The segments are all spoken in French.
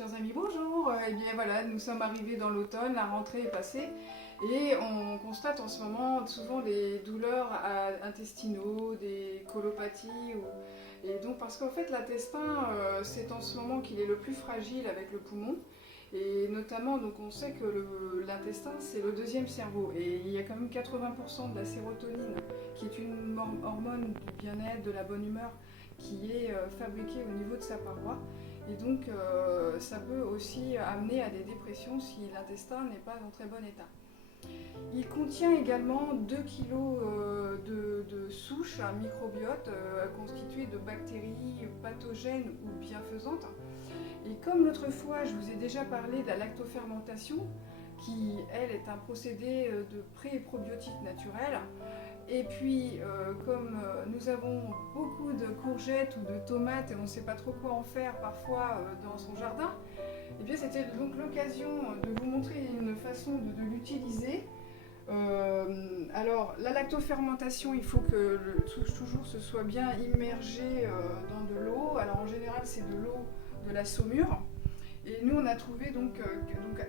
Chers amis, bonjour. Eh bien voilà, nous sommes arrivés dans l'automne, la rentrée est passée et on constate en ce moment souvent des douleurs intestinaux, des colopathies. Et donc parce qu'en fait l'intestin, c'est en ce moment qu'il est le plus fragile avec le poumon. Et notamment, donc on sait que l'intestin c'est le deuxième cerveau et il y a quand même 80% de la sérotonine qui est une hormone du bien-être, de la bonne humeur qui est fabriquée au niveau de sa paroi. Et donc ça peut aussi amener à des dépressions si l'intestin n'est pas en très bon état. Il contient également 2 kg de souches, un microbiote constitué de bactéries pathogènes ou bienfaisantes. Et comme l'autre fois, je vous ai déjà parlé de la lactofermentation, qui, elle, est un procédé de pré- et probiotiques naturels. Et puis, comme nous avons beaucoup de courgettes ou de tomates et on ne sait pas trop quoi en faire parfois dans son jardin, et bien c'était donc l'occasion de vous montrer une façon de l'utiliser. Alors, la lactofermentation, il faut que toujours ce soit bien immergé dans de l'eau. Alors, en général, c'est de l'eau de la saumure. Et nous, on a trouvé donc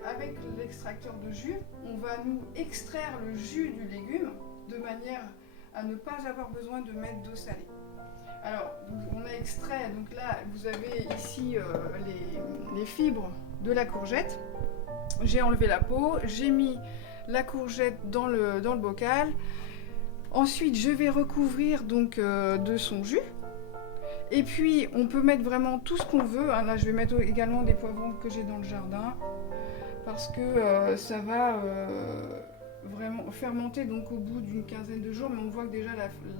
avec l'extracteur de jus, on va nous extraire le jus du légume de manière à ne pas avoir besoin de mettre d'eau salée. Alors, on a extrait, donc là, vous avez ici les fibres de la courgette. J'ai enlevé la peau, j'ai mis la courgette dans le bocal. Ensuite, je vais recouvrir donc de son jus. Et puis, on peut mettre vraiment tout ce qu'on veut. Là, je vais mettre également des poivrons que j'ai dans le jardin parce que ça va vraiment fermenter donc au bout d'une quinzaine de jours. Mais on voit que déjà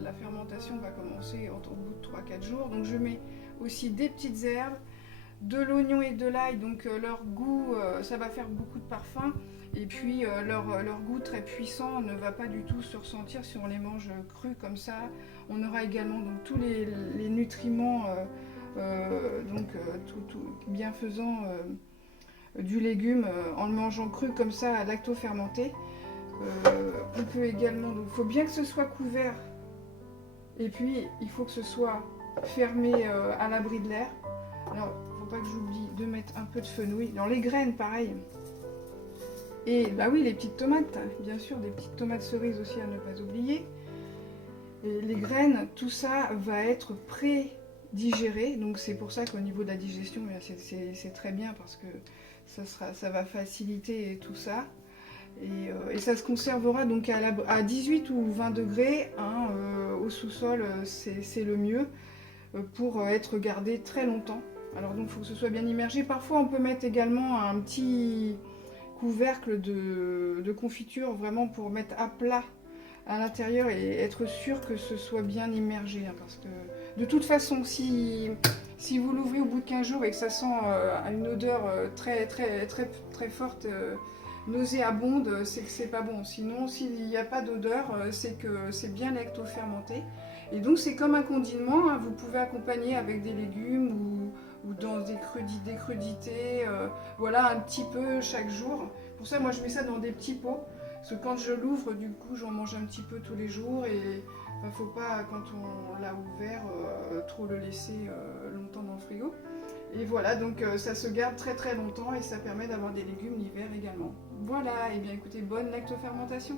la fermentation va commencer au bout de 3-4 jours. Donc, je mets aussi des petites herbes, de l'oignon et de l'ail. Donc, leur goût, ça va faire beaucoup de parfum. Et puis, leur goût très puissant ne va pas du tout se ressentir si on les mange crus comme ça. On aura également donc, tous les nutriments tout bienfaisants du légume en le mangeant cru comme ça, lacto-fermenté. On peut également, donc il faut bien que ce soit couvert et puis il faut que ce soit fermé à l'abri de l'air. Alors, il ne faut pas que j'oublie de mettre un peu de fenouil. Dans les graines, pareil. Et bah oui, les petites tomates, bien sûr, des petites tomates cerises aussi à ne pas oublier. Et les graines, tout ça va être pré-digéré, donc c'est pour ça qu'au niveau de la digestion, c'est très bien parce que ça va faciliter tout ça. Et ça se conservera donc à 18 ou 20 degrés hein, au sous-sol, c'est le mieux pour être gardé très longtemps. Alors donc il faut que ce soit bien immergé. Parfois on peut mettre également un petit couvercle de confiture vraiment pour mettre à plat à l'intérieur et être sûr que ce soit bien immergé hein, parce que de toute façon si vous l'ouvrez au bout de 15 jours et que ça sent une odeur très forte nauséabonde, c'est que c'est pas bon. Sinon s'il n'y a pas d'odeur, c'est que c'est bien lacto-fermenté. Et donc c'est comme un condiment, hein, vous pouvez accompagner avec des légumes ou dans des crudités, voilà un petit peu chaque jour. Pour ça moi je mets ça dans des petits pots, parce que quand je l'ouvre du coup j'en mange un petit peu tous les jours et il ne faut pas quand on l'a ouvert trop le laisser longtemps dans le frigo. Et voilà, donc ça se garde très longtemps et ça permet d'avoir des légumes l'hiver également. Voilà, et bien écoutez, bonne lactofermentation.